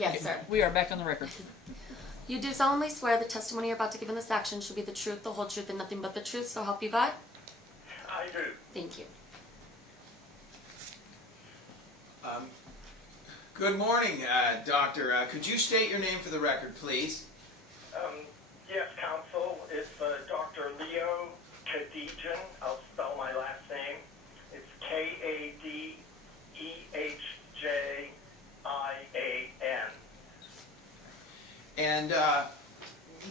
Yes, sir. We are back on the record. You do solemnly swear the testimony you're about to give in this action shall be the truth, the whole truth, and nothing but the truth, so help you God? I do. Thank you. Good morning, Doctor. Could you state your name for the record, please? Yes, counsel. It's Dr. Leo Kadijan. I'll spell my last name. It's Kadehjian. And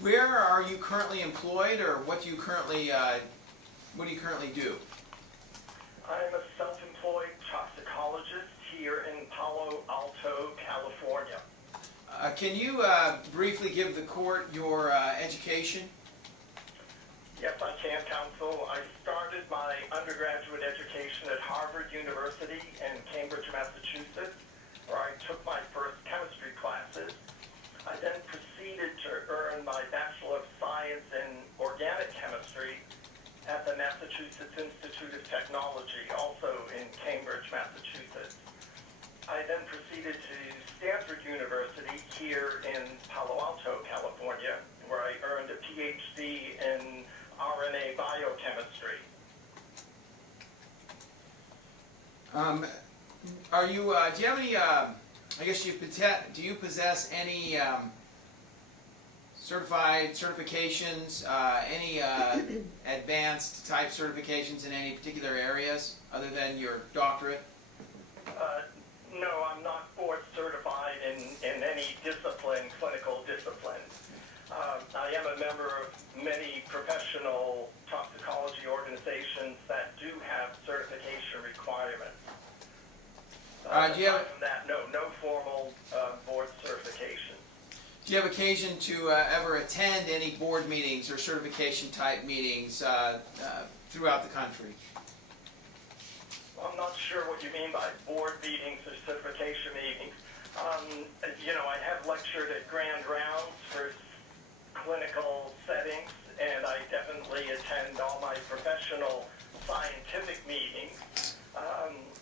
where are you currently employed, or what do you currently do? I'm a self-employed toxicologist here in Palo Alto, California. Can you briefly give the court your education? Yes, I can, counsel. I started my undergraduate education at Harvard University in Cambridge, Massachusetts, where I took my first chemistry classes. I then proceeded to earn my Bachelor of Science in Organic Chemistry at the Massachusetts Institute of Technology, also in Cambridge, Massachusetts. I then proceeded to Stanford University here in Palo Alto, California, where I earned a PhD in RNA biochemistry. Do you have any, do you possess any certifications, any advanced type certifications in any particular areas other than your doctorate? No, I'm not board certified in any discipline, clinical discipline. I am a member of many professional toxicology organizations that do have certification requirements. Do you have, Aside from that, no formal board certification. do you have occasion to ever attend any board meetings or certification type meetings throughout the country? I'm not sure what you mean by board meetings or certification meetings. I have lectured at grand rounds for clinical settings, and I definitely attend all my professional scientific meetings,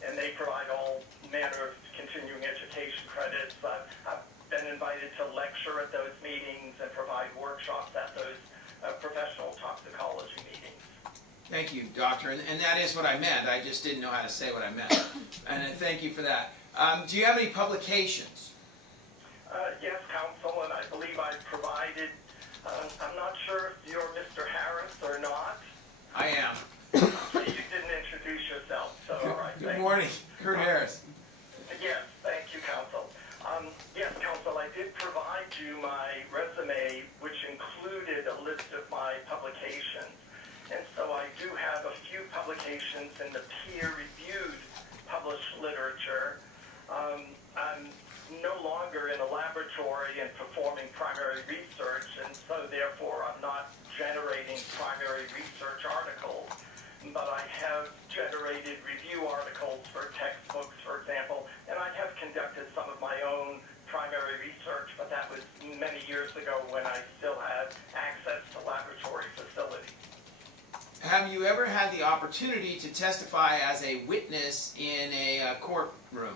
and they provide all manner of continuing education credits. I've been invited to lecture at those meetings and provide workshops at those professional toxicology meetings. Thank you, Doctor, and that is what I meant. I just didn't know how to say what I meant. And thank you for that. Do you have any publications? Yes, counsel, and I believe I've provided. I'm not sure if you're Mr. Harris or not. I am. Okay, you didn't introduce yourself, so all right. Good morning, Kurt Harris. Yes, thank you, counsel. Yes, counsel, I did provide you my resume, which included a list of my publications. And so I do have a few publications in the peer-reviewed published literature. I'm no longer in a laboratory and performing primary research, and so therefore I'm not generating primary research articles. But I have generated review articles for textbooks, for example, and I have conducted some of my own primary research, but that was many years ago when I still had access to laboratory facilities. Have you ever had the opportunity to testify as a witness in a courtroom?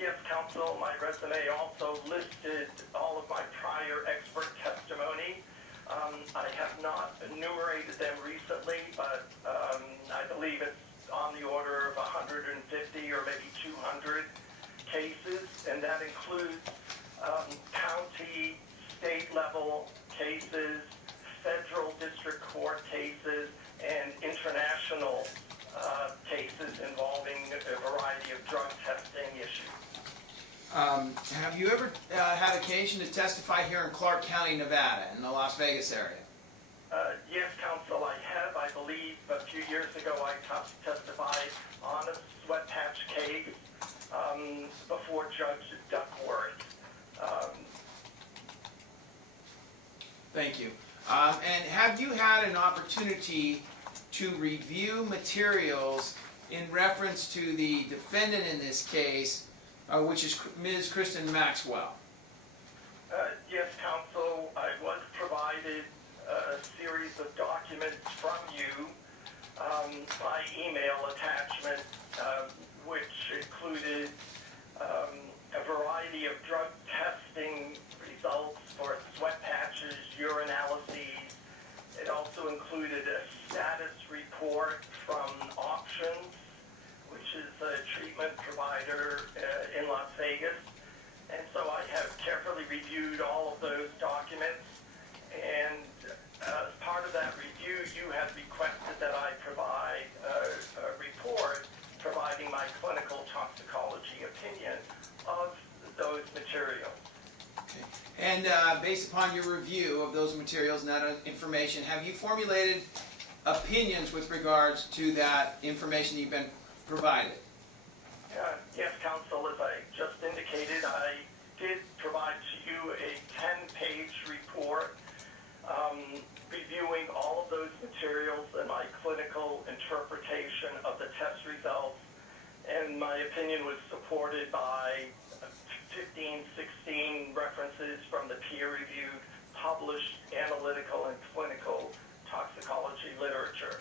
Yes, counsel. My resume also listed all of my prior expert testimony. I have not enumerated them recently, but I believe it's on the order of 150 or maybe 200 cases, and that includes county, state-level cases, federal district court cases, and international cases involving a variety of drug testing issues. Have you ever had occasion to testify here in Clark County, Nevada, in the Las Vegas area? Yes, counsel, I have. I believe a few years ago I testified on a sweat patch case before Judge Duckworth. Thank you. And have you had an opportunity to review materials in reference to the defendant in this case, which is Ms. Kristen Maxwell? Yes, counsel, I was provided a series of documents from you by email attachment, which included a variety of drug Vegas. And so I have carefully reviewed all of those documents, and as part of that review, you have requested that I provide a report providing my clinical toxicology opinion of those materials. Okay. And based upon your review of those materials and that information, have you formulated opinions with regards to that information you've been provided? Yes, counsel, as I just indicated, I did provide to you a 10-page report reviewing all of those materials and my clinical interpretation of the test results, and my opinion was supported by 15, 16 references from the peer-reviewed, published analytical and clinical toxicology literature.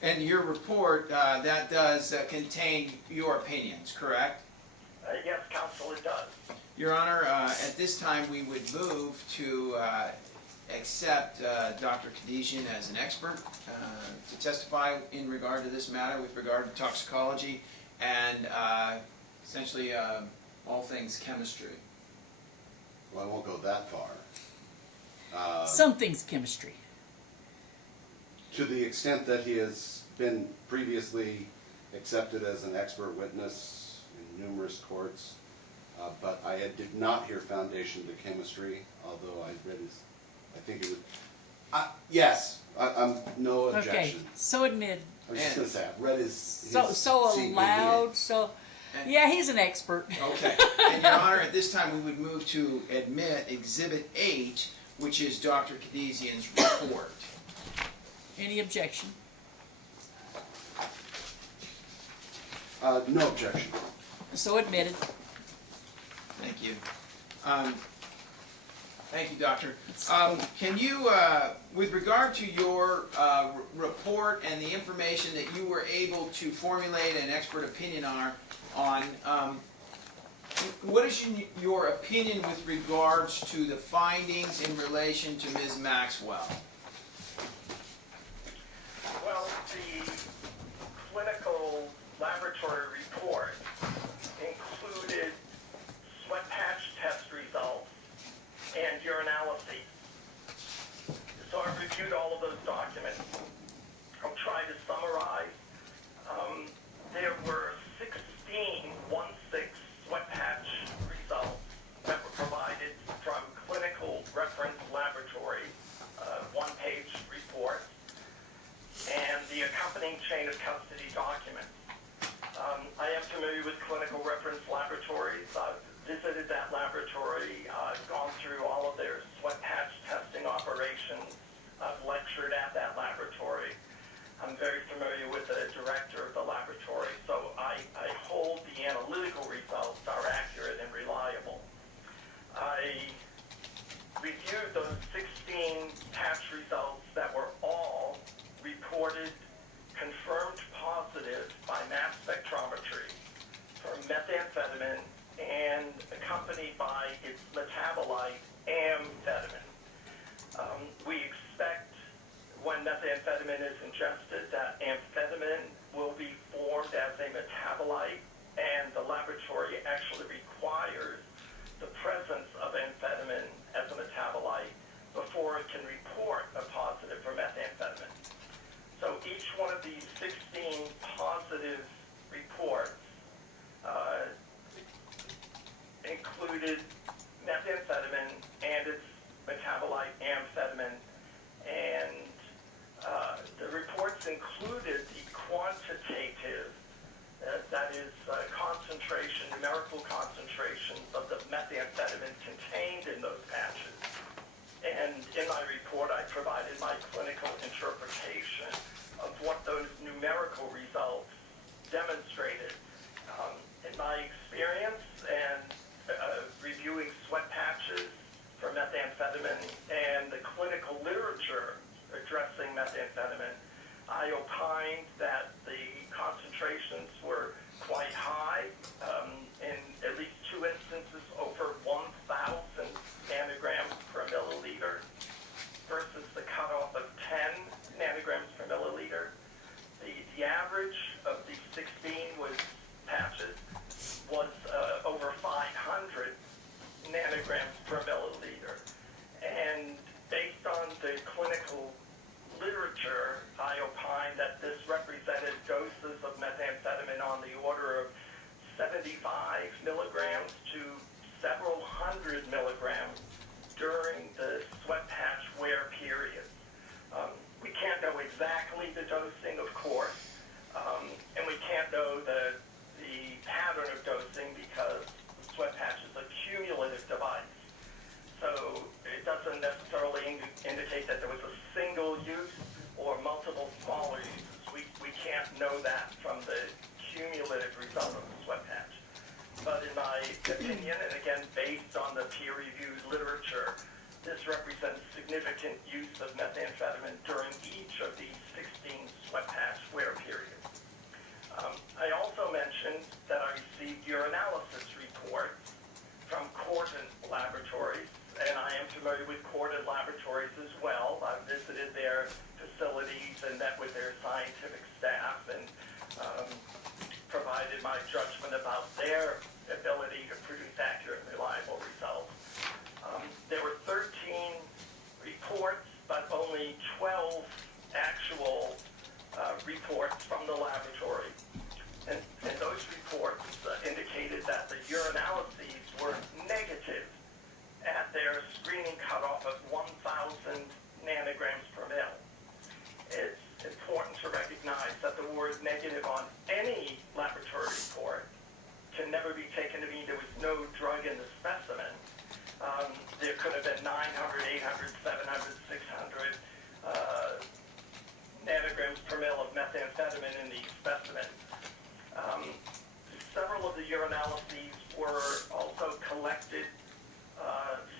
And your report, that does contain your opinions, correct? Yes, counsel, it does. Your Honor, at this time we would move to accept Dr. Kadesian as an expert to testify in regard to this matter with regard to toxicology and essentially all things chemistry. Well, I won't go that far. Something's chemistry. To the extent that he has been previously accepted as an expert witness in numerous courts, but I did not hear foundation to chemistry, although I read his, I think it would, yes, I'm no Okay, objection. so admitted. I was just going to say, I've read his So CBE. allowed. So And- yeah, he's an expert. Okay. And Your Honor, at this time we would move to admit Exhibit 8, which is Dr. Kadesian's report. Any objection? No objection. So admitted. Thank you. Thank you, Doctor. Can you, with regard to your report and the information that you were able to formulate an expert opinion on, what is your opinion with regards to the findings in relation to Ms. Maxwell? Well, the clinical laboratory report included sweat patch test results and urinalyses. So I've reviewed all of those documents. I'll try to summarize. There were 16 sweat patch results that were provided from clinical reference laboratory, one-page reports, and the accompanying chain of custody documents. I am familiar with clinical reference laboratories. I've visited that laboratory. I've gone through all of their sweat patch testing operations. I've lectured at that laboratory. I'm very familiar with the director of the laboratory, so I hold the analytical results are accurate and reliable. I reviewed those 16 patch results that were all reported confirmed positive by mass spectrometry for methamphetamine and accompanied by its metabolite, amphetamine. We expect when methamphetamine is ingested that amphetamine will be formed as a metabolite, and the laboratory actually requires the presence of amphetamine as a metabolite before it can report a positive for methamphetamine. So each one of these 16 positive reports included methamphetamine and its metabolite amphetamine, and the reports included the quantitative, that is concentration, numerical concentrations of the methamphetamine contained in those patches. And in my report, I provided my clinical interpretation of what those numerical results demonstrated. In my experience and reviewing sweat patches for methamphetamine and the clinical literature addressing methamphetamine, I opined that the concentrations were quite high, in at least 2 instances over 1,000 nanograms per milliliter versus the cutoff of 10 nanograms per milliliter. The average of the 16 patches was 100 milligrams during the sweat patch wear period. We can't know exactly the dosing, of course, and we can't know the pattern of dosing because the sweat patch is a cumulative device. So it doesn't necessarily indicate that there was a single use or multiple smaller uses. We can't know that from the cumulative result of the sweat patch. But in my opinion, and again based on the peer-reviewed literature, this represents significant use of methamphetamine during each of these 16 sweat patch wear periods. I also mentioned that I received urinalysis reports from Corden Laboratories, and I am familiar with Corden Laboratories as well. I've visited their facilities and met with their scientific staff and provided my judgment about their ability to produce accurate and reliable results. There were 13 reports, but only 12 actual reports from the laboratory. And those reports indicated that the urinalyses were negative at their screening cutoff of 1,000 nanograms per mil. It's important to recognize that the word negative on any laboratory report can never be taken to mean there was no drug in the specimen. There could have been 900, 800, 700, 600 nanograms per mil of methamphetamine in the specimen. Several of the urinalyses were also collected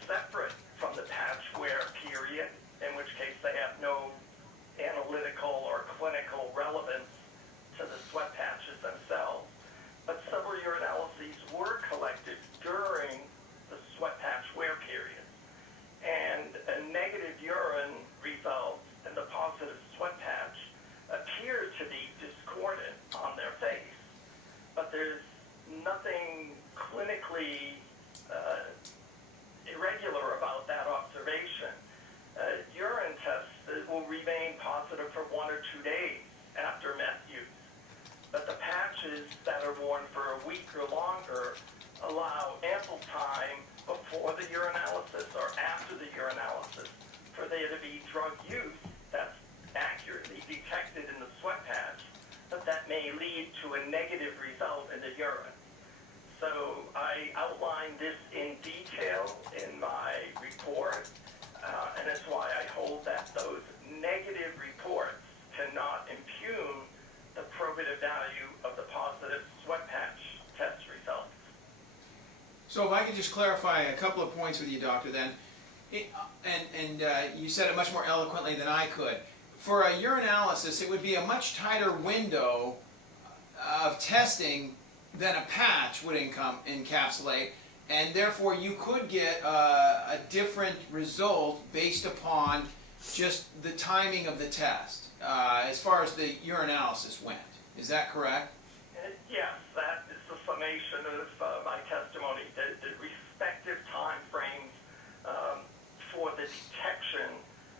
separate from the patch wear period, in which case they have no analytical or clinical relevance to the sweat patches themselves. But several urinalyses were collected during the sweat patch wear period. And a negative urine result and the positive sweat patch appear to be discordant on their face. But there's nothing clinically irregular about that observation. Urine tests will remain positive for 1 or 2 days after meth use. But the patches that are worn for a week or longer allow ample time before the urinalysis or after the urinalysis for there to be drug use that's accurately detected in the sweat patch, but that may lead to a negative result in the urine. So I outlined this in detail in my report, and that's why I hold that those negative reports cannot impugn the probative value of the positive sweat patch test results. So if I could just clarify a couple of points with you, Doctor, then, you said it much more eloquently than I could. For a urinalysis, it would be a much tighter window of testing than a patch would encapsulate, and therefore you could get a different result based upon just the timing of the test, as far as the urinalysis went. Is that correct? Yes, that is the summation of my testimony, the respective time frames for the detection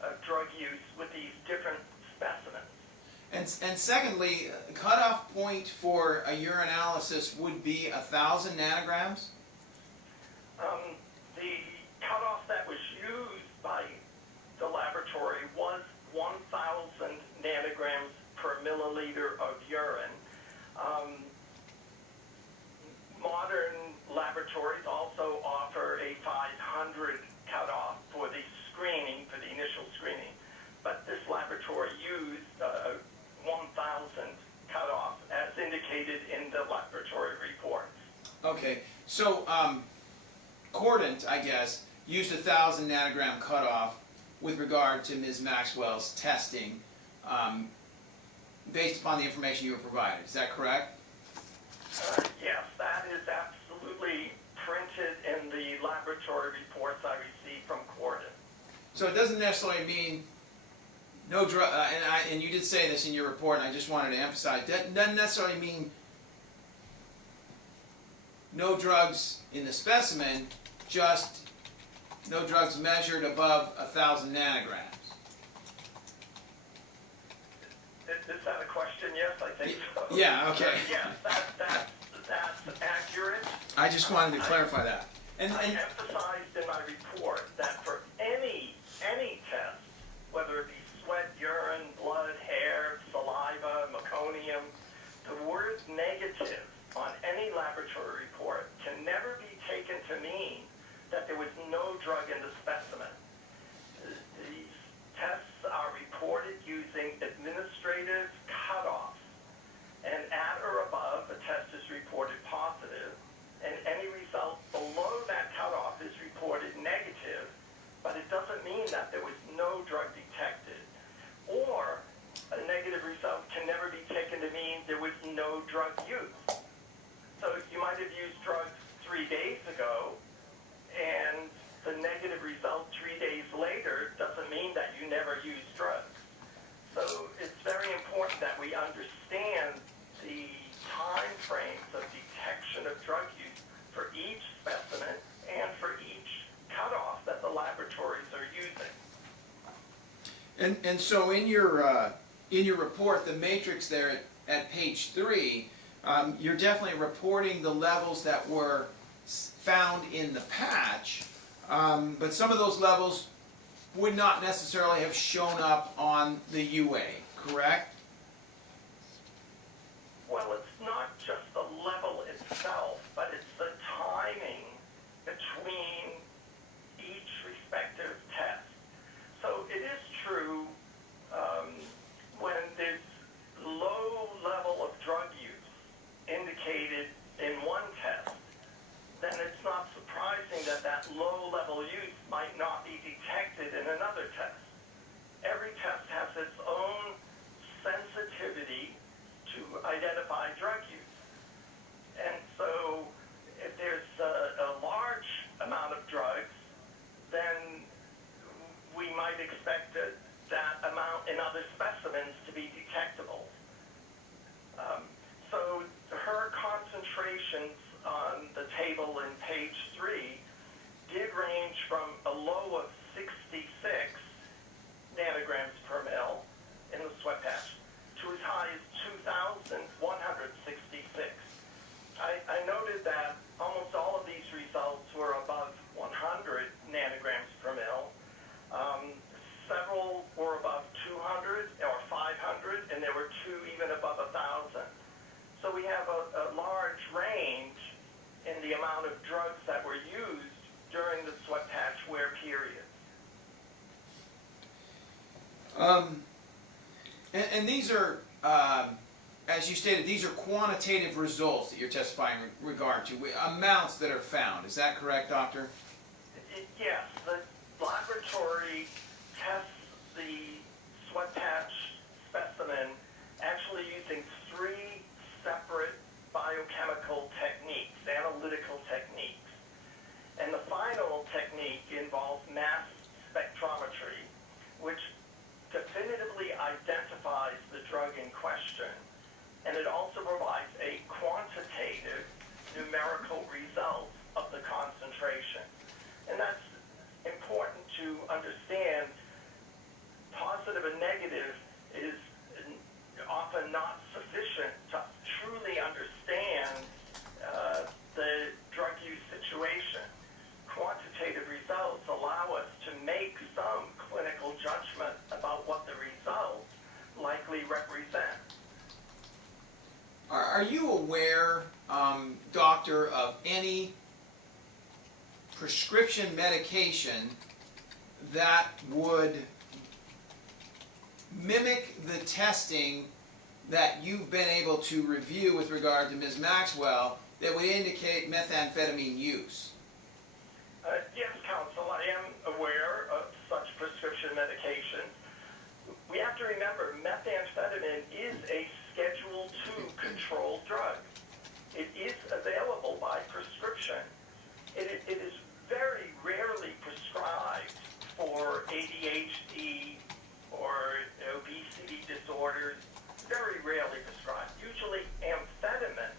of drug use with these different specimens. And secondly, cutoff point for a urinalysis would be 1,000 nanograms? The cutoff that was used by the laboratory was 1,000 nanograms per milliliter of urine. Modern laboratories also offer a 500 cutoff for the screening, for the initial screening. But this laboratory used 1,000 cutoff as indicated in the laboratory reports. Okay, so Cordant, I guess, used 1,000 nanogram cutoff with regard to Ms. Maxwell's testing based upon the information you were provided. Is that correct? Yes, that is absolutely printed in the laboratory reports I received from Corden. So it doesn't necessarily mean no drug, and you did say this in your report, and I just wanted to emphasize, that doesn't necessarily mean no drugs in the specimen, just no drugs measured above 1,000 nanograms. Is that a question? Yes, I think so. Yeah, okay. Yes, that's accurate. I just wanted to clarify that. And I emphasized in my report that for any test, whether it be sweat, urine, blood, hair, saliva, meconium, the word negative on any laboratory report can never be taken to mean that there was no drug in the specimen. These tests are reported using administrative cutoffs, and at or above, a test is reported positive, and any result below that cutoff is reported negative, but it doesn't mean that there was no drug detected. Or a negative result can never be taken to mean there was no drug use. So you might have used drugs 3 days ago, and the negative result 3 days later doesn't mean that you never used drugs. So it's very important that we understand the time frames of detection of drug use for each specimen and for each cutoff that the laboratories are using. And so in your report, the matrix there at page 3, you're definitely reporting the levels that were found in the patch, but some of those levels would not necessarily have shown up on the UA, correct? Well, it's not just the level itself, but it's the timing between each respective test. So it is true when there's low level of drug use indicated in one test, then it's not surprising that that low level use might not be detected in another test. Every test has its own sensitivity to identify drug use. And so if there's a large amount of drugs, then we might expect that amount in other specimens to be detectable. So her concentrations on the table in page 3 did range from a low of 66 nanograms per mil in the sweat patch to as high as 2,166. I noted that almost all of these results were above 100 nanograms per mil. Several were above 200 or 500, and there were 2 even above 1,000. So we have a large range in the amount of drugs that were used during the sweat patch wear period. And these are, as you stated, these are quantitative results that you're testifying in regard to, amounts that are found. Is that correct, Doctor? Yes, the laboratory tests the sweat patch specimen actually using 3 separate biochemical techniques, analytical techniques. And the final technique involves mass spectrometry, which definitively identifies the drug in question. And it also provides a quantitative numerical result of the concentration. And that's important to understand. Positive and negative is often not sufficient to truly understand the drug use situation. Quantitative results allow us to make some clinical judgment about what the results likely represent. Are you aware, Doctor, of any prescription medication that would mimic the testing that you've been able to review with regard to Ms. Maxwell that would indicate methamphetamine use? Yes, counsel, I am aware of such prescription medications. We have to remember methamphetamine is a Schedule II controlled drug. It is available by prescription. It is very rarely prescribed for ADHD or obesity disorders, very rarely prescribed. Usually amphetamine,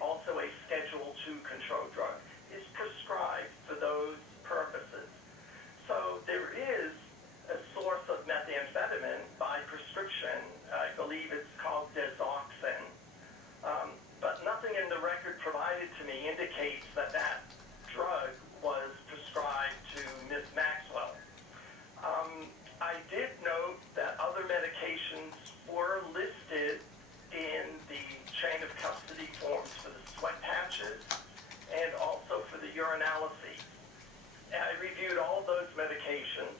also a Schedule II controlled drug, is prescribed for those purposes. So there is a source of methamphetamine by prescription. I believe it's called desoxin. But nothing in the record provided to me indicates their analyses. And I reviewed all those medications.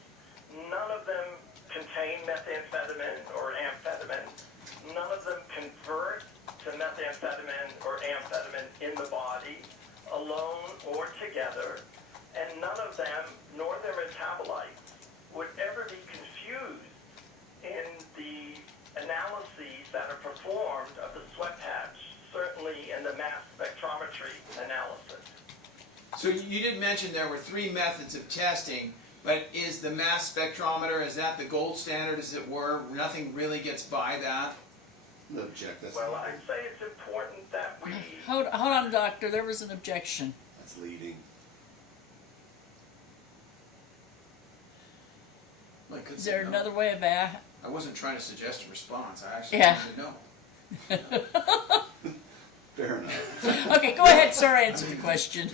None of them contain methamphetamine or amphetamine. None of them convert to methamphetamine or amphetamine in the body, alone or together. And none of them, nor their metabolites, would ever be confused in the analyses that are performed of the sweat patch, certainly in the mass spectrometry analysis. So you did mention there were 3 methods of testing, but is the mass spectrometer, is that the gold standard, as it were? Nothing really gets by that? No object, that's, Well, I'd say it's important that we... Hold on, doctor, there was an objection. that's leading. Well, I could Is say there no. another way of I wasn't trying to suggest a response, I actually Yeah. wanted to know. Fair enough. Okay, go ahead, sir, answer the question.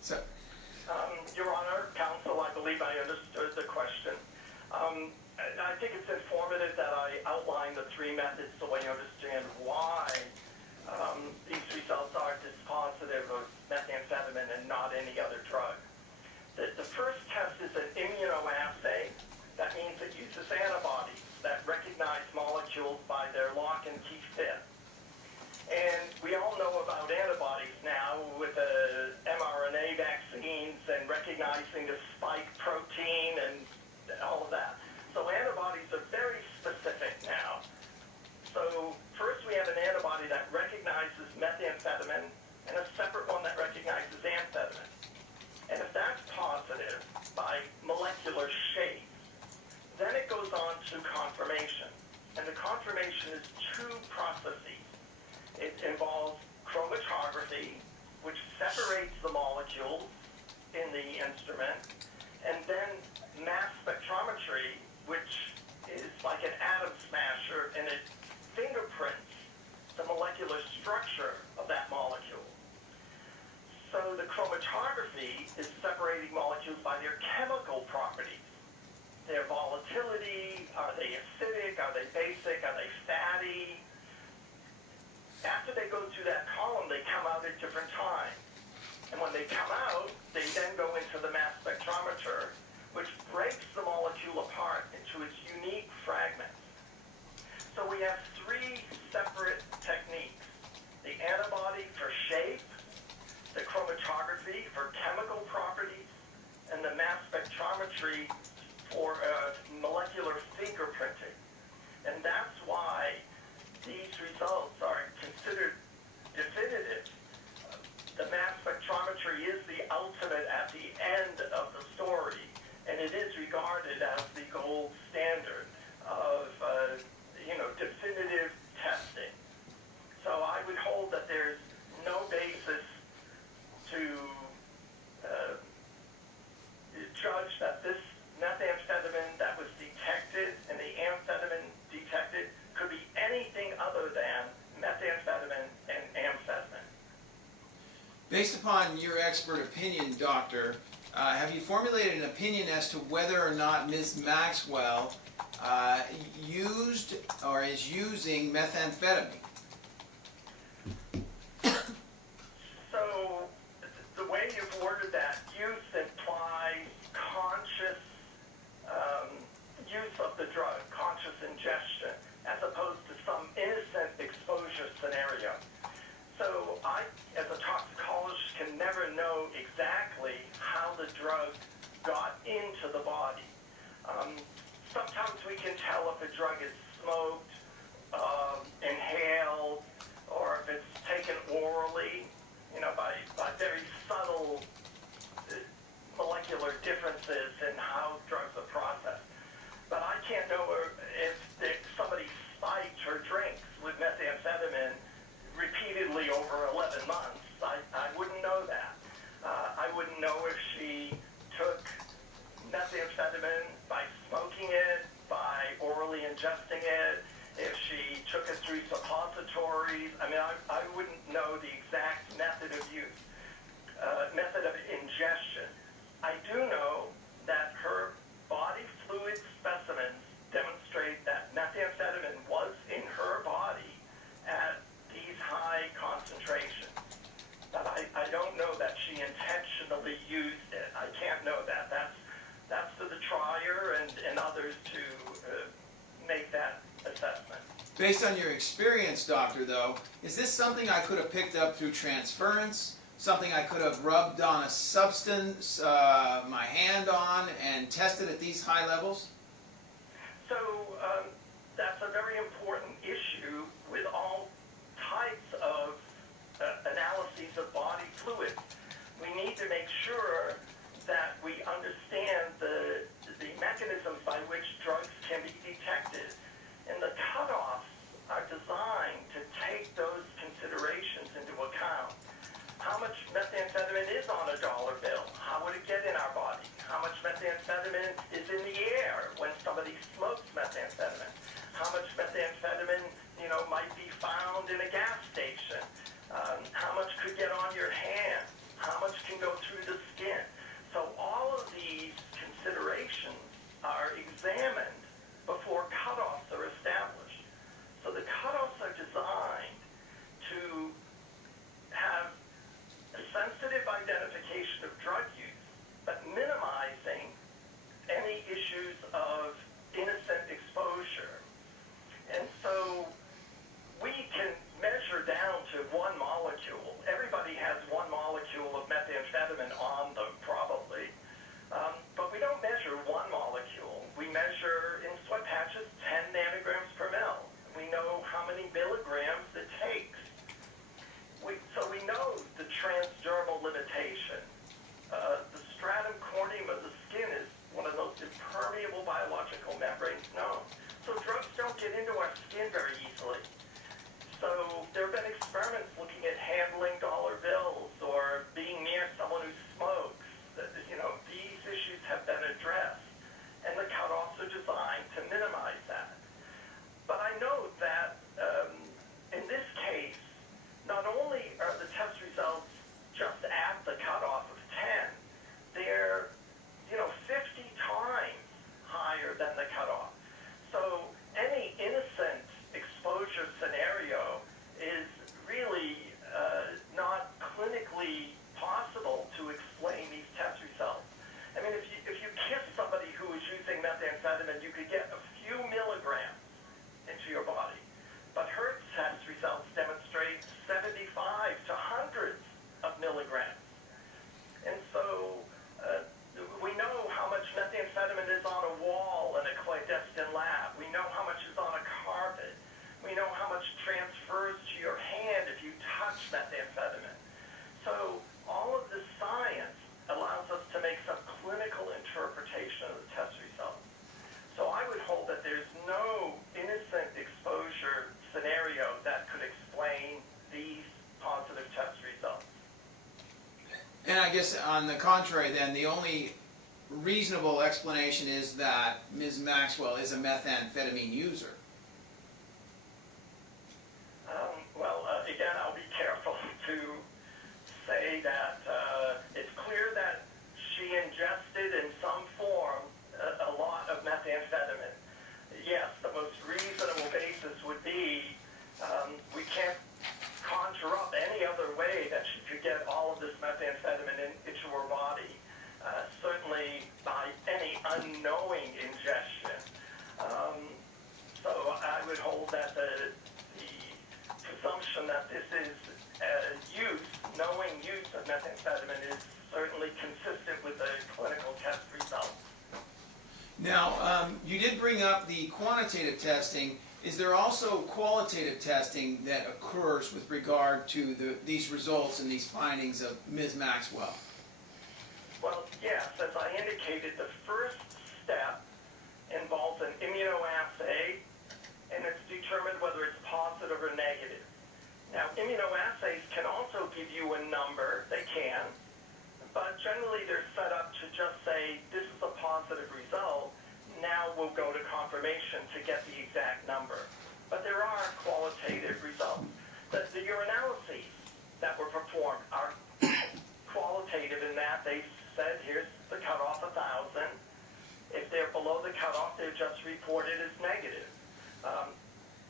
So, Your Honor, counsel, I believe I understood the question. I think it's informative that I outline the 3 methods so I understand why these results are dispositive of methamphetamine and not any other drug. The first test is an immunoassay. That means it uses antibodies that recognize molecules by their lock and key fit. And we all know about antibodies now with the mRNA vaccines and recognizing the spike protein and all of that. So antibodies are very specific now. So first we have an antibody that recognizes methamphetamine and a separate one that recognizes amphetamine. And if that's positive by molecular shape, then it goes on to confirmation. And the confirmation is 2 processes. It involves chromatography, which separates the molecules in the instrument, and then mass spectrometry, which is like an atom smasher, and it fingerprints the molecular structure of that molecule. So the chromatography is separating molecules by their chemical properties. Their volatility, are they acidic, are they basic, are they fatty? After they go through that column, they come out at different times. And when they come out, they then go into the mass spectrometer, which breaks the molecule apart into its unique fragments. So we have 3 separate techniques. The antibody for shape, the chromatography for chemical properties, and the mass spectrometry for molecular fingerprinting. And that's why these results are considered definitive. The mass spectrometry is the ultimate at the end of the story, and it is regarded as the gold standard of, definitive testing. So I would hold that there's no basis to judge that this methamphetamine that was detected and the amphetamine detected could be anything other than methamphetamine and amphetamine. based upon your expert opinion, doctor, have you formulated an opinion as to whether or not Ms. Maxwell used or is using methamphetamine? So the way you've worded that, use implies conscious use of the drug, conscious ingestion, as opposed to some innocent exposure scenario. So I, as a toxicologist, can never know exactly how the drug got into the body. Sometimes we can tell if a drug is smoked, inhaled, or if it's taken orally, by very subtle molecular differences in how drugs are processed. But I can't know if somebody spiked her drinks with methamphetamine repeatedly over 11 months. I wouldn't know that. I wouldn't know if she took methamphetamine by smoking it, by orally ingesting it, if she took it through suppositories. I mean, I wouldn't know the exact method of use, method of ingestion. I do know that her body fluid specimens demonstrate that methamphetamine was in her body at these high concentrations. But I don't know that intentionally used it. I can't know that. That's for the trier and others to make that assessment. Based on your experience, doctor, though, is this something I could have picked up through transference? Something I could have rubbed on a substance, my hand on, and tested at these high levels? So that's a very important issue with all types of analyses of body fluids. We need to make sure that we understand the mechanisms by which drugs can be detected. And the cutoffs are designed to take those considerations into account. How much methamphetamine is on a dollar bill? How would it get in our body? How much methamphetamine is in the air when somebody smokes methamphetamine? How much methamphetamine, might be found in a gas station? How much could get on your hand? How much can go through the skin? So all of these considerations are examined before cutoffs are established. So the cutoffs are designed to have a sensitive identification of drug use, but minimizing any issues of innocent exposure. And so we can measure down to one molecule. Everybody has one molecule of methamphetamine on them, probably. But we don't measure one molecule. We measure in sweat patches 10 nanograms per mil. We know how many milligrams it takes. So we know the transdermal limitation. The stratum corneum of the skin is one of those impermeable biological membranes known. So drugs don't get into our skin very easily. So there have been experiments looking at handling dollar bills or being near someone who smokes. These issues have been addressed, and the cutoffs are designed to minimize that. But I note that in this case, not only are the test results just at the cutoff of 10, they're 50 times higher than the cutoff. So any innocent exposure scenario is really not clinically possible to explain these test results. I mean, if you kiss somebody who is using methamphetamine, you could get a few milligrams into your body. But her test results demonstrate 75 to hundreds of milligrams. And so we know how much methamphetamine is on a wall in a clandestine lab. We know how much is on a carpet. We know how much transfers to your hand if you touch methamphetamine. So all of this science allows us to make some clinical interpretation of the test results. So I would hold that there's no innocent exposure scenario that could explain these positive test results. And I guess on the contrary then, the only reasonable explanation is that Ms. Maxwell is a methamphetamine user. Again, I'll be careful to say that it's clear that she ingested in some form a lot of methamphetamine. Yes, the most reasonable basis would be we can't conjure up any other way that she could get all of this methamphetamine into her body, certainly by any unknowing ingestion. So I would hold that the presumption that this is knowing use of methamphetamine is certainly consistent with the clinical test results. Now, you did bring up the quantitative testing. Is there also qualitative testing that occurs with regard to these results and these findings of Ms. Maxwell? Well, yes, as I indicated, the first step involves an immunoassay, and it's determined whether it's positive or negative. Now, immunoassays can also give you a number. They can. But generally, they're set up to just say, this is a positive result. Now we'll go to confirmation to get the exact number. But there are qualitative results. The urinalyses that were performed are qualitative in that they said, here's the cutoff 1,000. If they're below the cutoff, they're just reported as negative.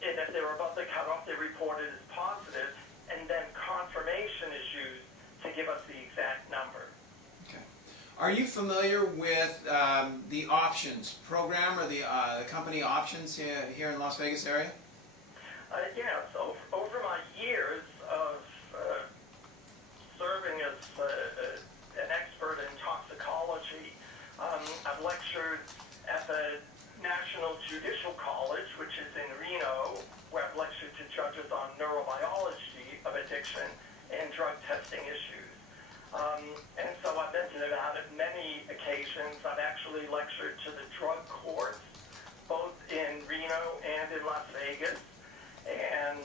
And if they're above the cutoff, they're reported as positive, and then confirmation is used to give us the exact number. Are you familiar with the options program or the company options here in Las Vegas area? Yeah, so over my years of serving as an expert in toxicology, I've lectured at the National Judicial College, which is in Reno, where I've lectured to judges on neurobiology of addiction and drug testing issues. And so I've been to that at many occasions. I've actually lectured to the drug courts, both in Reno and in Las Vegas. And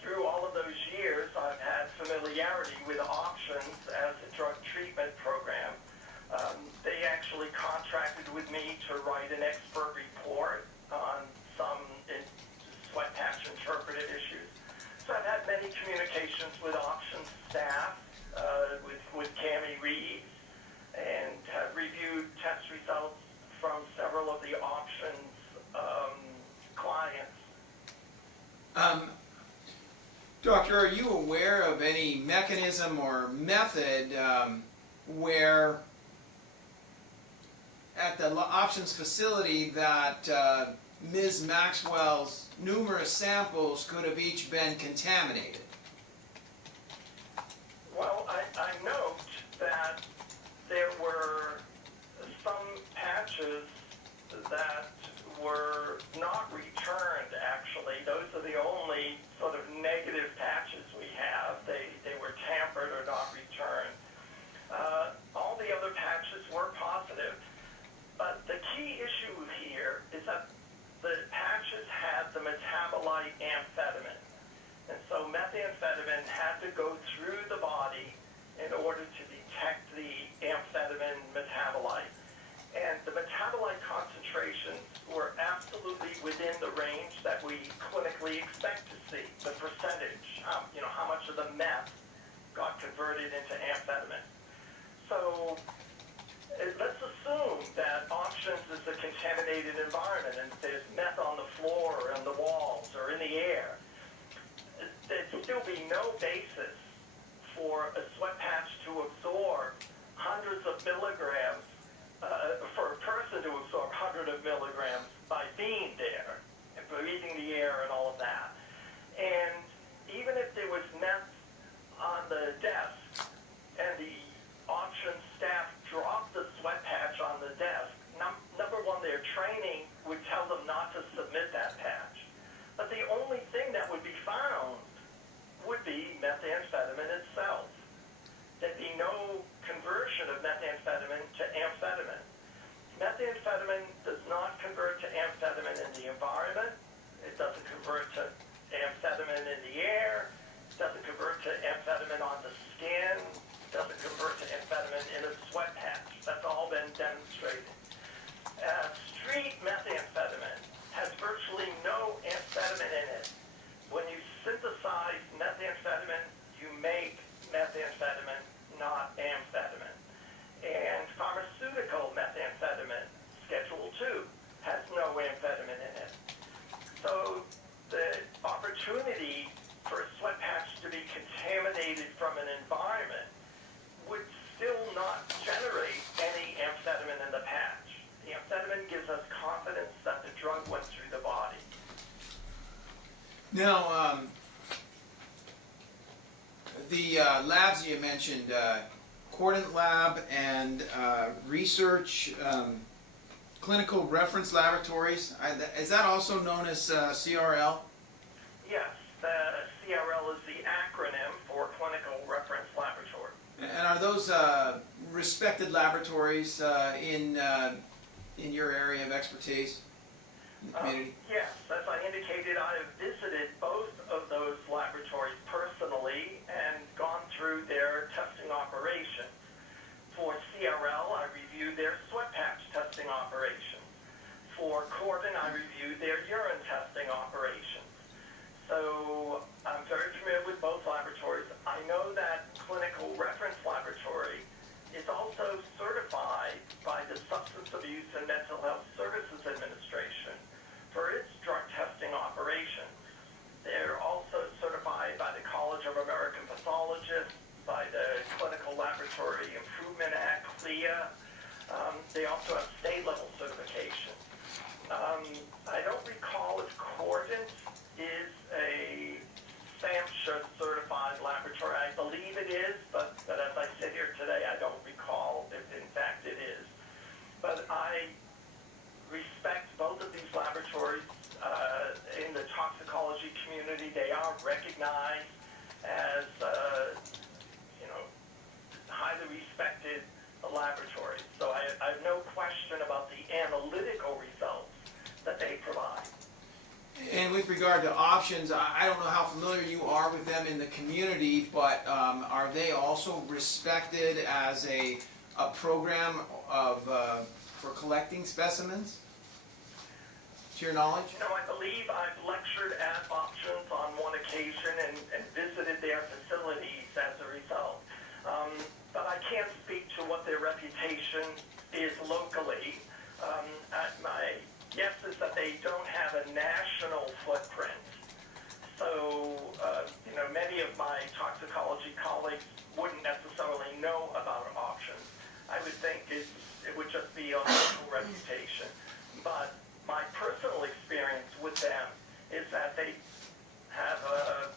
through all of those years, I've had familiarity with options as a drug treatment program. They actually contracted with me to write an expert report on some sweat patch interpretive issues. So I've had many communications with options staff, with Cammie Reeves, and have reviewed test results from several of the options clients. Doctor, are you aware of any mechanism or method where at the options facility that Ms. Maxwell's numerous samples could have each been contaminated? Well, I note that there were some patches that were not returned, actually. Those are the only sort of negative patches we have. They were tampered or not returned. All the other patches were positive. But the key issue here is that the patches had the metabolite amphetamine. And so methamphetamine had to go through the body in order to detect the amphetamine metabolite. And the metabolite concentrations were absolutely within the range that we clinically expect to see, the percentage, how much of the meth got converted into amphetamine. So let's assume that options is a contaminated environment and there's meth on the floor or on the walls or in the air. There'd still be no basis for a sweat patch to absorb hundreds of milligrams, for a person to absorb hundreds of milligrams by being there and breathing the air and all of that. And even if there was meth on the desk and the option staff dropped the sweat patch on the desk, number one, their training would tell them not to submit that patch. But the only thing that would be found would be methamphetamine itself. There'd be no conversion of methamphetamine to amphetamine. Methamphetamine does not convert to amphetamine in the environment. It doesn't convert to amphetamine in the air. It doesn't convert to amphetamine on the skin. It doesn't convert to amphetamine in a sweat patch. That's all been demonstrated. Street methamphetamine has virtually no amphetamine in it. When you synthesize methamphetamine, you make methamphetamine, not amphetamine. And pharmaceutical methamphetamine, Schedule 2, has no amphetamine in it. So the opportunity for a sweat patch to be contaminated from an environment would still not generate any amphetamine in the patch. The amphetamine gives us confidence that the drug went through the body. Now, the labs you mentioned, Cordant Lab and Research Clinical Reference Laboratories, is that also known as CRL? Yes, the CRL is the acronym for Clinical Reference Laboratory. And are those respected laboratories in your area of expertise in the community? Yes, as I indicated, I have visited both of those laboratories personally and gone through their testing operation. For CRL, I reviewed their sweat patch testing operation. For Corbin, I reviewed their urine testing operations. So I'm very familiar with both laboratories. I know that Clinical Reference Laboratory is also certified by the Substance Abuse and Mental Health Services Administration for its drug testing operation. They're also certified by the College of American Pathologists, by the Clinical Laboratory Improvement Act, CLIA. They also have state-level certification. I don't recall if Cordant is a SAMHSA certified laboratory. I believe it is, but as I sit here today, I don't recall if in fact it is. But I respect both of these laboratories in the toxicology community. They are recognized as, highly respected laboratories. So I have no question about the analytical results that they provide. And with regard to options, I don't know how familiar you are with them in the community, but are they also respected as a program of for collecting specimens? To your knowledge? I believe I've lectured at Options on one occasion and visited their facilities as a result. But I can't speak to what their reputation is locally. My guess is that they don't have a national footprint. So, many of my toxicology colleagues wouldn't necessarily know about Options. I would think it would just be a local reputation. But my personal experience with them is that they have a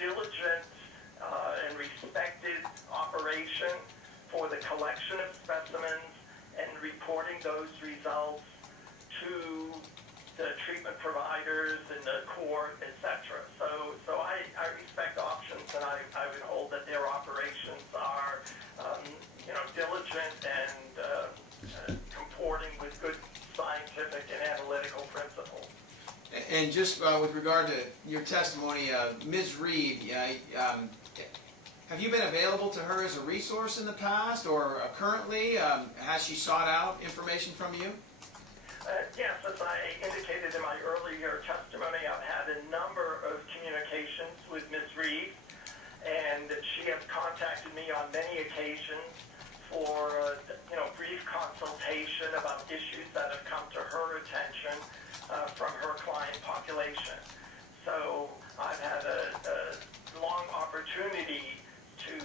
diligent and respected operation for the collection of specimens and reporting those results to the treatment providers and the court, etc. So I respect Options, and I would hold that their operations are diligent and comporting with good scientific and analytical principles. And just with regard to your testimony, Ms. Reed, have you been available to her as a resource in the past or currently? Has she sought out information from you? Yes, as I indicated in my earlier testimony, I've had a number of communications with Ms. Reed, and she has contacted me on many occasions for brief consultation about issues that have come to her attention from her client population. So I've had a long opportunity to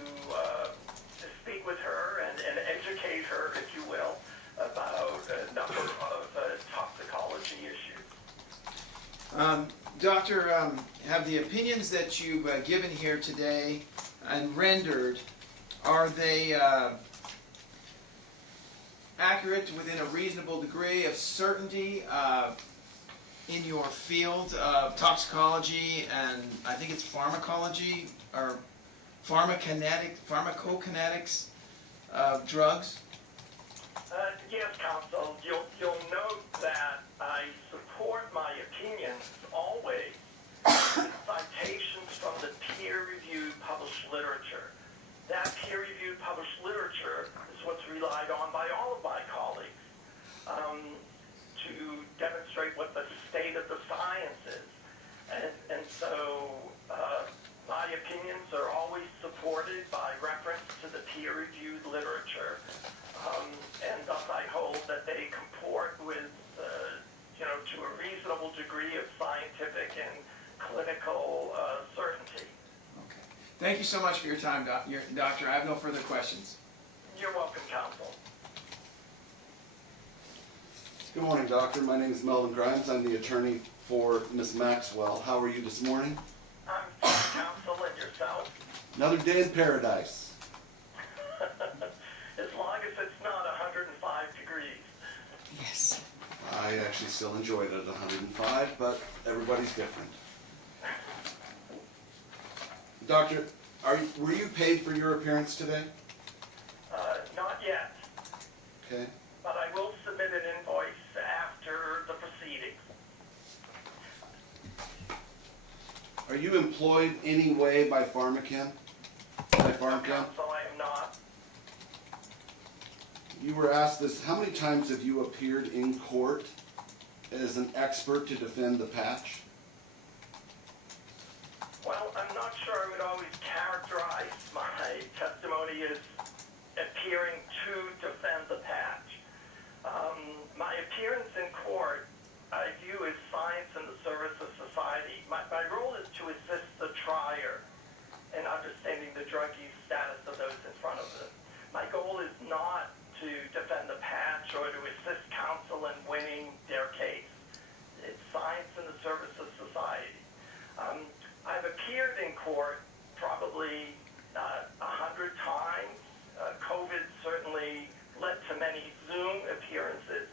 speak with her and educate her, if you will, about a number of toxicology issues. Doctor, have the opinions that you've given here today and rendered, are they accurate within a reasonable degree of certainty in your field of toxicology and I think it's pharmacology or pharmacokinetics of drugs? Yes, counsel. You'll note that I support my opinions always with citations from the peer-reviewed published literature. That peer-reviewed published literature is what's relied on by all of my colleagues to demonstrate what the state of the science is. And so my opinions are always supported by reference to the peer-reviewed literature. And thus I hold that they comport with, to a reasonable degree of scientific and clinical certainty. Okay. Thank you so much for your time, Doctor. I have no further questions. You're welcome, counsel. Good morning, Doctor. My name is Melvin Grimes. I'm the attorney for Ms. Maxwell. How are you this morning? I'm fine, counsel, and yourself? Another day in paradise. As long as it's not 105 degrees. Yes. I actually still enjoyed it at 105, but everybody's different. Doctor, were you paid for your appearance today? Not yet, Okay. but I will submit an invoice after the proceedings. Are you employed any way by Pharmachem? By Pharmachem? Counsel, I am not. You were asked this, how many times have you appeared in court as an expert to defend the patch? Well, I'm not sure I would always characterize my testimony as appearing to defend the patch. My appearance in court I view as science in the service of society. My role is to assist the trier in understanding the drug use status of those in front of them. My goal is not to defend the patch or to assist counsel in winning their case. It's science in the service of society. I've appeared in court probably 100 times. COVID certainly led to many Zoom appearances.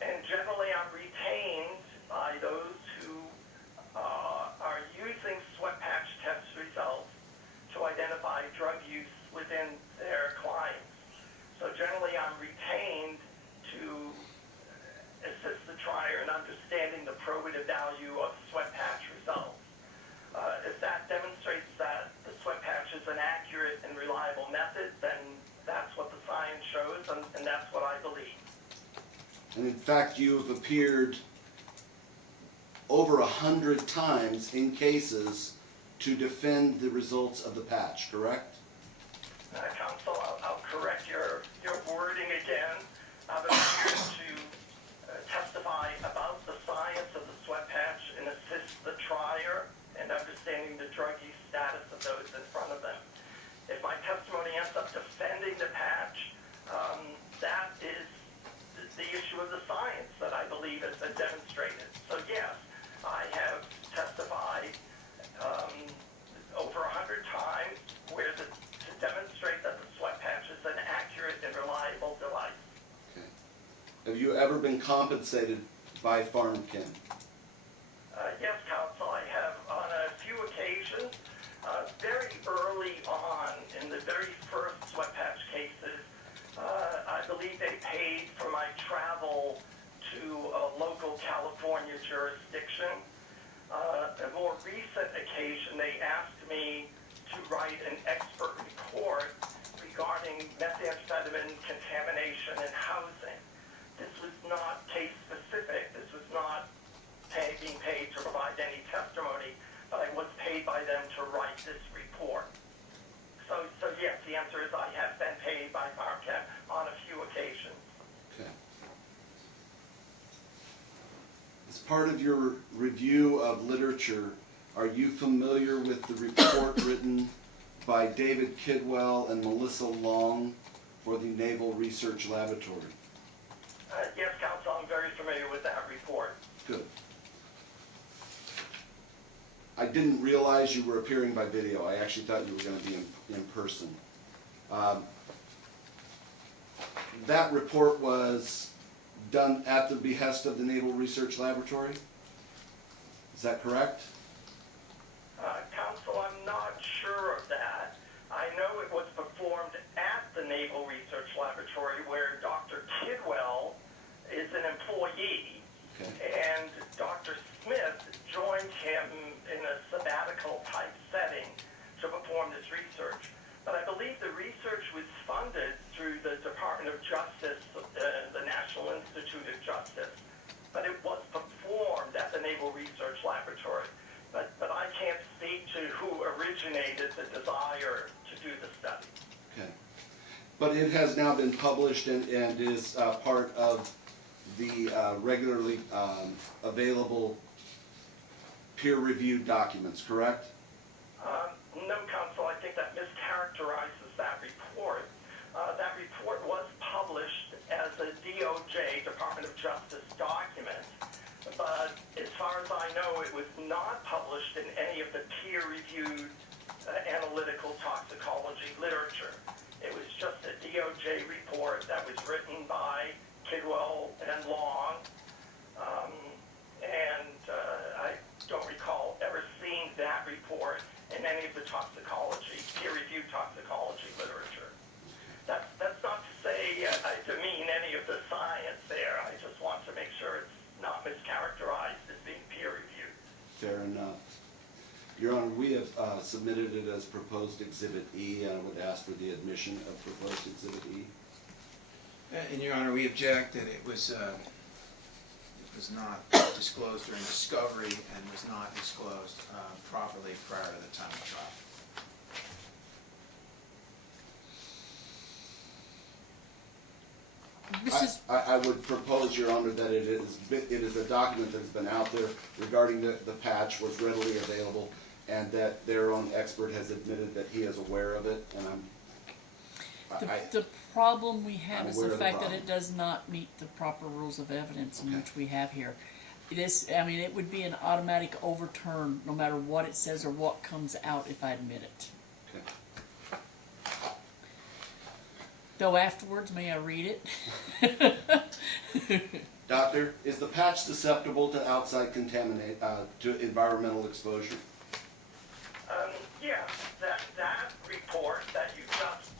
And generally I'm retained by those who are using sweat patch test results to identify drug use within their clients. So generally I'm retained to assist the trier in understanding the probative value of sweat patch results. If that demonstrates that the sweat patch is an accurate and reliable method, then that's what the science shows, and that's what I believe. And in fact, you have appeared over 100 times in cases to defend the results of the patch, correct? Counsel, I'll correct your wording again. I've appeared to testify about the science of the sweat patch and assist the trier in understanding the drug use status of those in front of them. If my testimony ends up defending the patch, that is the issue of the science that I believe has been demonstrated. So yes, I have testified over 100 times to demonstrate that the sweat patch is an accurate and reliable device. Okay. Have you ever been compensated by PharmChem? Yes, counsel, I have on a few occasions. Very early on, in the very first sweat patch cases, I believe they paid for my travel to a local California jurisdiction. A more recent occasion, they asked me to write an expert report regarding methamphetamine contamination in housing. This was not case specific. This was not being paid to provide any testimony, but I was paid by them to write this report. So yes, the answer is I have been paid by PharmChem on a few occasions. Okay. As part of your review of literature, are you familiar with the report written by David Kidwell and Melissa Long for the Naval Research Laboratory? Yes, counsel, I'm very familiar with that report. Good. I didn't realize you were appearing by video. I actually thought you were going to be in person. That report was done at the behest of the Naval Research Laboratory? Is that correct? Counsel, I'm not sure of that. I know it was performed at the Naval Research Laboratory where Dr. Kidwell is an employee, Okay. and Dr. Smith joined him in a sabbatical type setting to perform this research. But I believe the research was funded through the Department of Justice, the National Institute of Justice, but it was performed at the Naval Research Laboratory. But I can't speak to who originated the desire to do the study. Okay. But it has now been published and is part of the regularly available peer-reviewed documents, correct? No, counsel, I think that mischaracterizes that report. That report was published as a DOJ, Department of Justice document, but as far as I know, it was not published in any of the peer-reviewed analytical toxicology literature. It was just a DOJ report that was written by Kidwell and Long, and I don't recall ever seeing that report in any of the toxicology, peer-reviewed toxicology literature. That's not to say I demean any of the science there. I just want to make sure it's not mischaracterized as being peer-reviewed. Fair enough. Your Honor, we have submitted it as proposed Exhibit E, and I would ask for the admission of proposed Exhibit E. And Your Honor, we object that it was not disclosed during discovery and was not disclosed properly prior to the time of trial. I would propose, Your Honor, that it is a document that has been out there regarding the patch, was readily available, and that their own expert has admitted that he is aware of it, and The problem we have I'm is aware the of the fact that problem. it does not meet the proper rules of evidence in Okay. which we have here. It would be an automatic overturn no matter what it says or what comes out if I admit it. Okay. Though afterwards, may I read it? Doctor, is the patch susceptible to outside to environmental exposure? Yes, that report that you just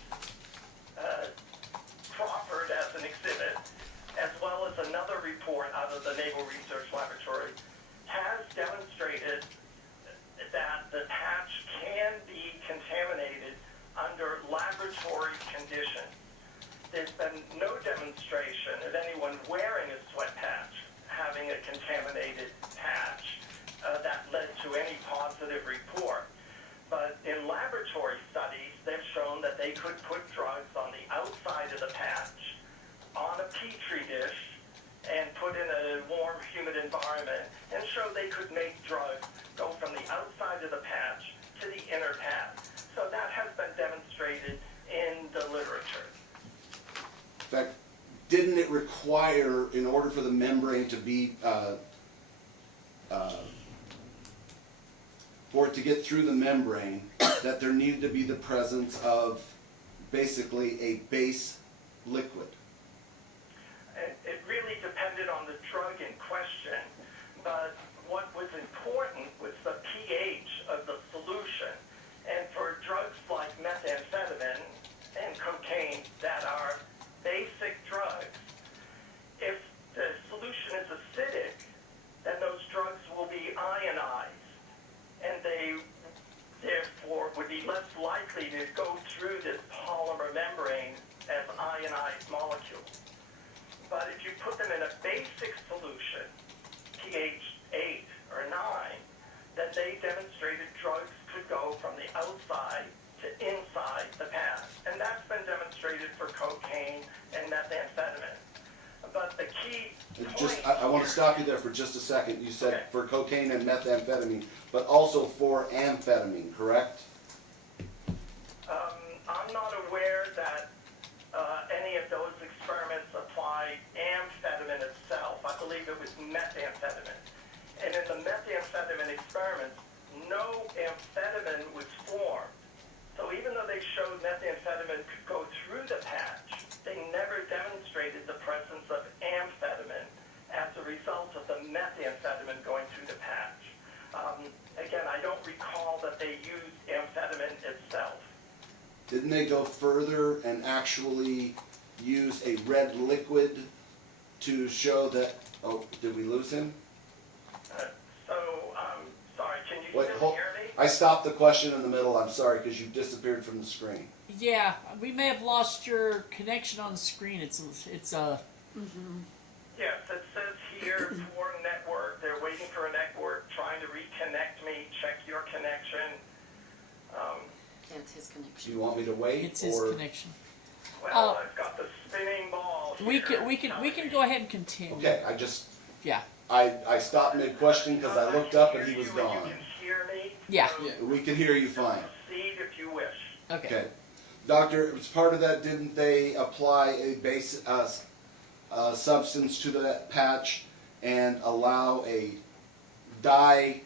proffered as an exhibit, as well as another report out of the Naval Research Laboratory, has demonstrated that the patch can be contaminated under laboratory conditions. There's been no demonstration of anyone wearing a sweat patch having a contaminated patch that led to any positive report. But in laboratory studies, they've shown that they could put drugs on the outside of the patch on a petri dish and put in a warm, humid environment and show they could make drugs go from the outside of the patch to the inner pad. So that has been demonstrated in the literature. In fact, didn't it require, in order for the membrane to be, for it to get through the membrane, that there needed to be the presence of basically a base liquid? It really depended on the drug in question, but what was important was the pH of the solution. And for drugs like methamphetamine and cocaine that are basic drugs, if the solution is acidic, then those drugs will be ionized, and they therefore would be less likely to go through this polymer membrane as ionized molecules. But if you put them in a basic solution, pH 8 or 9, then they demonstrated drugs could go from the outside to inside the pad. And that's been demonstrated for cocaine and methamphetamine. But the key point I want to here- stop you there for just a second. You said Okay. for cocaine and methamphetamine, but also for amphetamine, correct? I'm not aware that any of those experiments applied amphetamine itself. I believe it was methamphetamine. And in the methamphetamine experiments, no amphetamine was formed. So even though they showed methamphetamine could go through the patch, they never demonstrated the presence of amphetamine as a result of the methamphetamine going through the patch. Again, I don't recall that they used amphetamine itself. Didn't they go further and actually use a red liquid to show that, oh, did we lose him? Sorry, can you Wait, still hear me? I stopped the question in the middle, I'm sorry, because you disappeared from the screen. Yeah, we may have lost your connection on the screen. It's Yes, it says here, poor network. They're waiting for a network, trying to reconnect me. Check your connection. Yeah, it's his Do connection. you want me to wait? it's his or- connection. Well, I've got the spinning ball We here. can go ahead and continue. Okay, Yeah. I stopped mid-question because I looked up and he was You gone. can hear me. Yeah. So We can hear you fine. proceed if you wish. Okay. Okay. Doctor, as part of that, didn't they apply a base substance to that patch and allow a dye,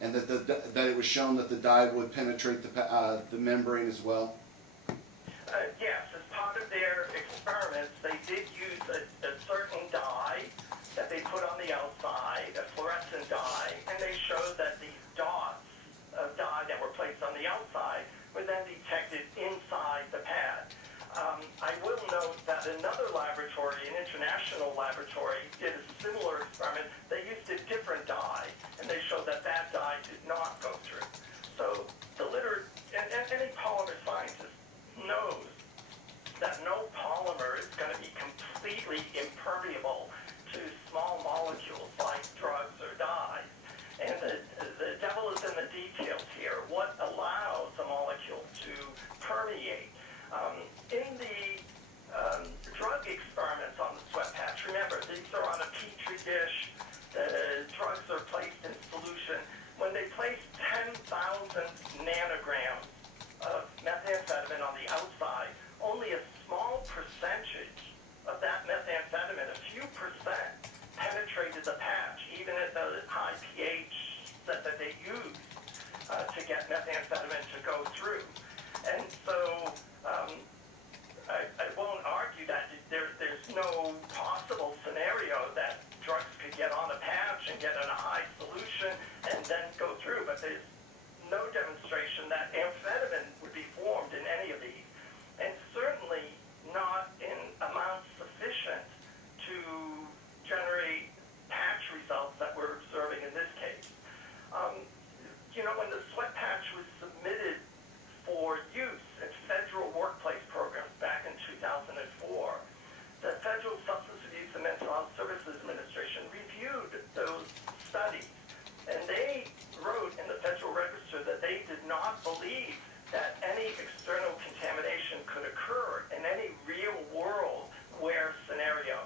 and that it was shown that the dye would penetrate the membrane as well? Yes, as part of their experiments, they did use a certain dye that they put on the outside, a fluorescent dye, and they showed that these dots of dye that were placed on the outside were then detected inside the pad. I will note that another laboratory, an international laboratory, did a similar experiment. They used a different dye, and they showed that that dye did not go through. So the and any polymer scientist knows that no polymer is going to be completely impermeable to small molecules like drugs or dyes. And the devil is in the details here. What allows a molecule to permeate? In the drug experiments on the sweat patch, remember, these reaction, get in a high solution, and then go through. But there's no demonstration that amphetamine would be formed in any of these, and certainly not in amounts sufficient to generate patch results that we're observing in this case. When the sweat patch was submitted for use in federal workplace programs back in 2004, the Federal Substance Abuse and Mental Health Services Administration reviewed those studies, and they wrote in the Federal Register that they did not believe that any external contamination could occur in any real-world wear scenario.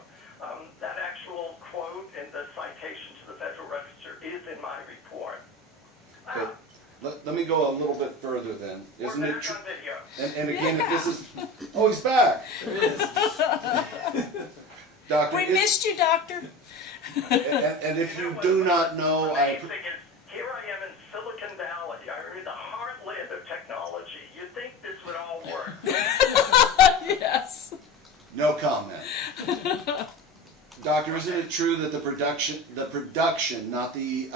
That actual quote in the citation to the Federal Register is in my report. Okay. Let me go a little bit further then. Isn't We're it back true? on video. And again, if this is, oh, he's back. Doctor, We missed you, Doctor. and if you do not know, Amazing is, here I am in Silicon Valley. I'm in the heartland of technology. You'd think this would all work. Yes. no comment. Doctor, isn't it true that the production, not the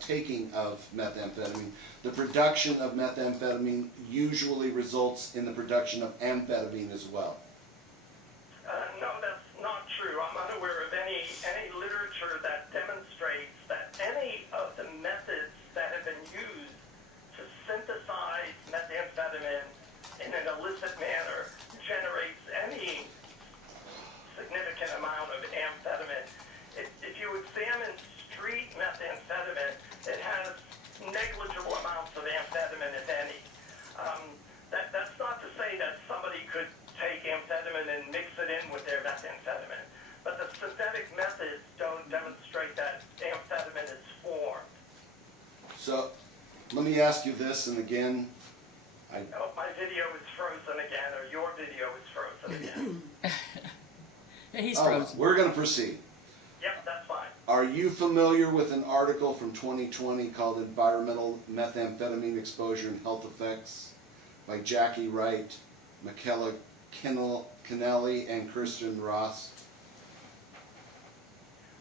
taking of methamphetamine, the production of methamphetamine usually results in the production of amphetamine as well? No, that's not true. I'm unaware of any literature that demonstrates that any of the methods that have been used to synthesize methamphetamine in an illicit manner generates any significant amount of amphetamine. If you examine street methamphetamine, it has negligible amounts of amphetamine, if any. That's not to say that somebody could take amphetamine and mix it in with their methamphetamine, but the synthetic methods don't demonstrate that amphetamine is formed. So, let me ask you this, and again, Oh, my video is frozen again, or your video is frozen again. He's oh, frozen. we're going to proceed. Yep, that's fine. Are you familiar with an article from 2020 called Environmental Methamphetamine Exposure and Health Effects by Jackie Wright, Michaela Kennelly, and Kirsten Ross?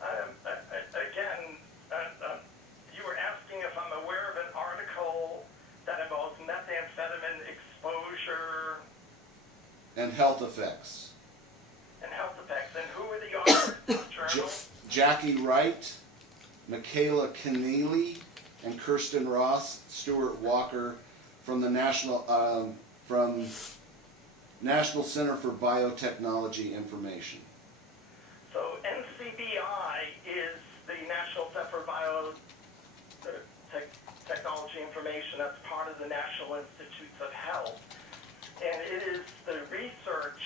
Again, you were asking if I'm aware of an article that involves methamphetamine exposure And health effects. and health effects. And who are the authors of the journal? Jackie Wright, Michaela Kennelly, and Kirsten Ross, Stuart Walker from the National Center for Biotechnology Information. So NCBI is the National Center for Biotechnology Information. That's part of the National Institutes of Health. And it is the research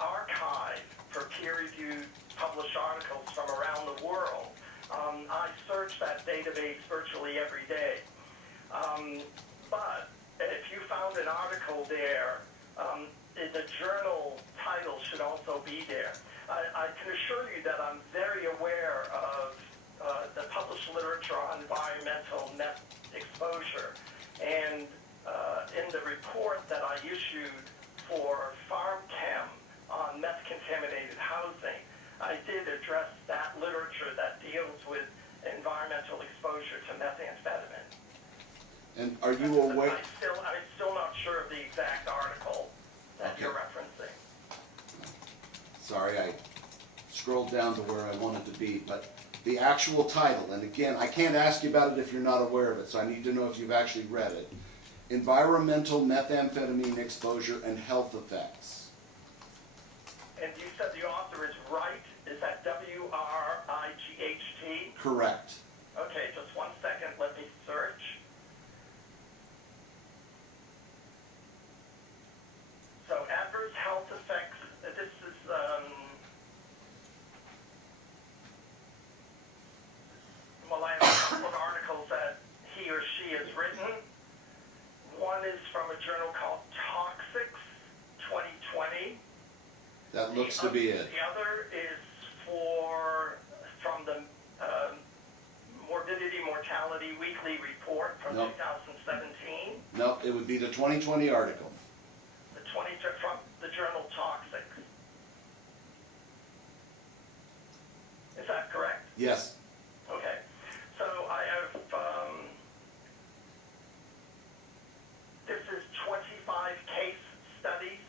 archive for peer-reviewed published articles from around the world. I search that database virtually every day. But if you found an article there, the journal title should also be there. I can assure you that I'm very aware of the published literature on environmental meth exposure. And in the report that I issued for Farm Chem on meth-contaminated housing, I did address that literature that deals with environmental exposure to methamphetamine. And are you aware? I'm still not sure of the exact article that Okay. you're referencing. Sorry, I scrolled down to where I wanted to be, but the actual title, and again, I can't ask you about it if you're not aware of it, so I need to know if you've actually read it. Environmental Methamphetamine Exposure and Health Effects. And you said the author is Wright. Is that W-R-I-G-H-T? Correct. Okay, just one second. Let me search. So adverse health effects. This is well, I have a couple of articles that he or she has written. One is from a journal called Toxics 2020. That looks to be it. The other is from the Morbidity Mortality Weekly Report from Nope. 2017. No, it would be the 2020 article. From the journal Toxics. Is that correct? Yes. Okay. So I have, this is 25 case studies.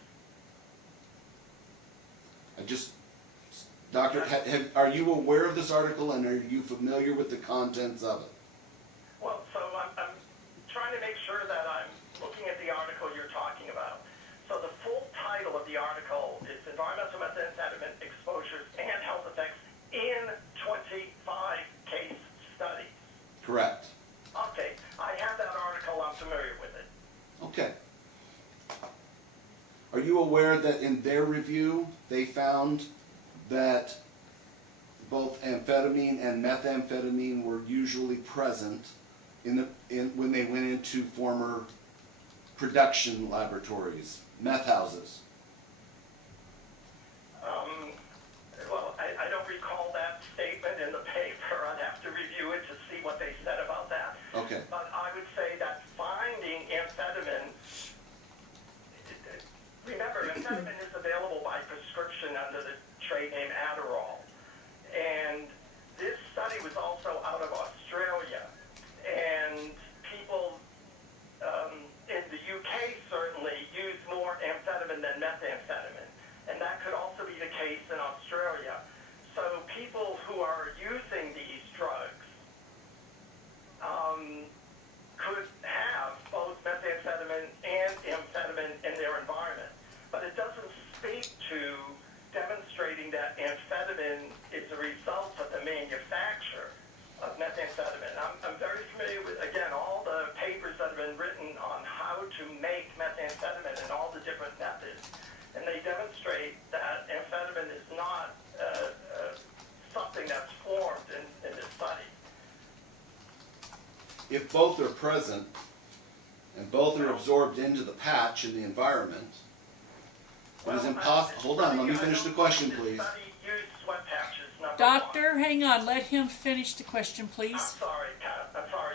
Doctor, are you aware of this article and are you familiar with the contents of it? Well, so I'm trying to make sure that I'm looking at the article you're talking about. So the full title of the article is Environmental Methamphetamine Exposures and Health Effects in 25 Case Studies. Correct. Okay, I have that article, I'm familiar with it. Okay. Are you aware that in their review, they found that both amphetamine and methamphetamine were usually present when they went into former production laboratories, meth houses? Well, I don't recall that statement in the paper. I'd have to review it to see what they said about that. Okay. But I would say that finding amphetamine, remember, amphetamine is available by prescription under the trade name Adderall. And this study was also out of Australia. And people in the UK certainly use more amphetamine than methamphetamine. And that could also be the case in Australia. So people who are using these drugs could have both methamphetamine and amphetamine in their environment. But it doesn't speak to demonstrating that amphetamine is a result of the manufacture of methamphetamine. I'm very familiar with, again, all the papers that have been written on how to make methamphetamine and all the different methods. And they demonstrate that amphetamine is not something that's formed in this study. If both are present and both are absorbed into the patch in the environment, it is impossible. Hold on, let me finish the question, please. This study used sweat patches, number Doctor, one. hang on. Let him finish the question, I'm please. sorry,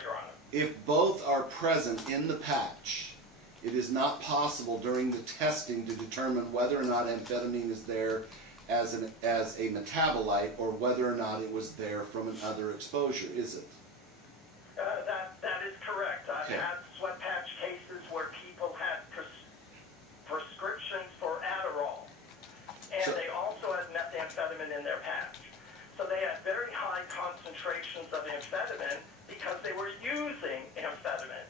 Your Honor. If both are present in the patch, it is not possible during the testing to determine whether or not amphetamine is there as a metabolite or whether or not it was there from another exposure, is it? That is correct. I've Okay. had sweat patch cases where people had prescriptions for Adderall, and So- they also had methamphetamine in their patch. So they had very high concentrations of amphetamine because they were using amphetamine,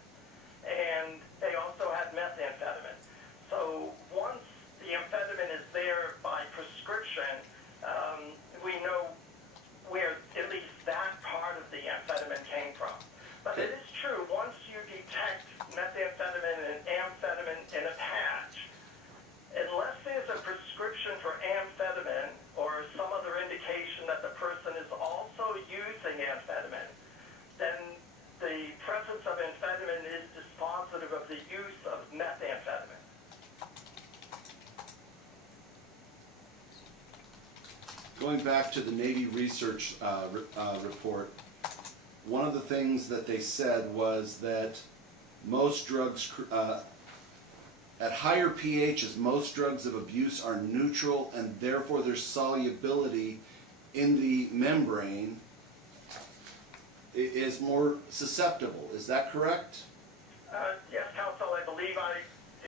and they also had methamphetamine. So once the amphetamine is there by prescription, we know where at least that part of the amphetamine came from. But it is true, once you detect methamphetamine and amphetamine in a patch, unless there's a prescription for amphetamine or some other indication that the person is also using amphetamine, then the presence of amphetamine is dispositive of the use of methamphetamine. Going back to the Navy research report, one of the things that they said was that most drugs, at higher pHs, most drugs of abuse are neutral and therefore their solubility in the membrane is more susceptible. Is that correct? Yes, counsel, I believe I